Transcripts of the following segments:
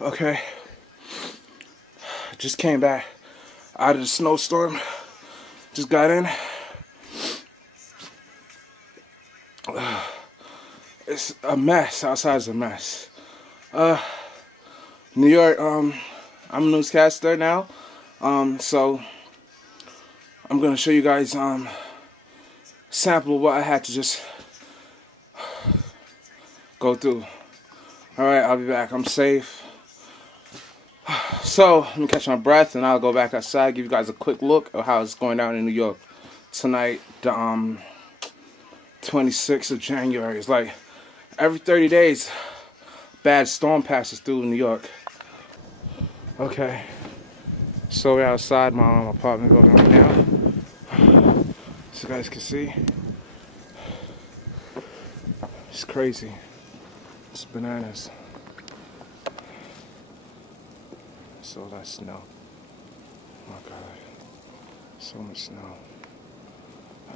Okay, just came back out of the snowstorm. Just got in. It's a mess. Outside's a mess. New York. I'm a newscaster now. So I'm gonna show you guys sample of what I had to just go through. All right, I'll be back. I'm safe. So let me catch my breath, and I'll go back outside, give you guys a quick look of how it's going down in New York tonight. The 26th of January. It's like every 30 days, bad storm passes through New York. Okay, so we're outside my apartment building right now. So you guys can see, it's crazy. It's bananas. So that's snow. Oh my God, so much snow.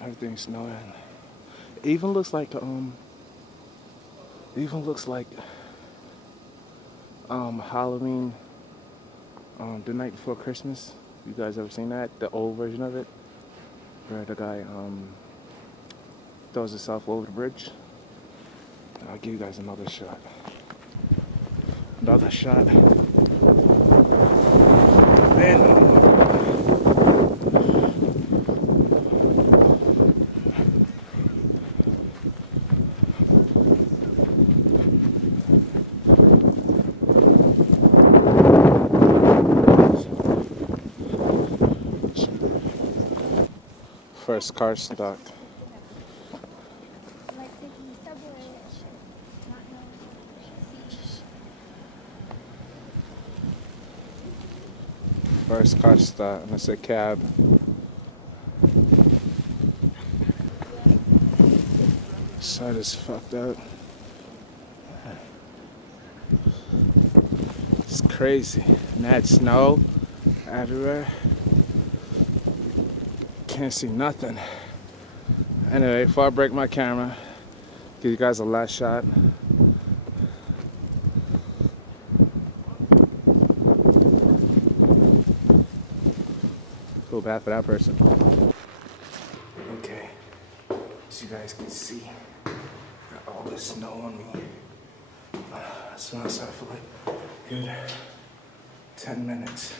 Everything's snowing. It even looks like Halloween, the night before Christmas. You guys ever seen that? The old version of it, where the guy throws himself over the bridge. I'll give you guys another shot. Another shot. Man, oh my God. First car stopped. First car stopped, and it's a cab. Side is fucked up. It's crazy. Mad snow everywhere. Can't see nothing. Anyway, before I break my camera, give you guys a last shot. Feel bad for that person. Okay, as you guys can see, got all this snow on me. It's been outside for like good 10 minutes.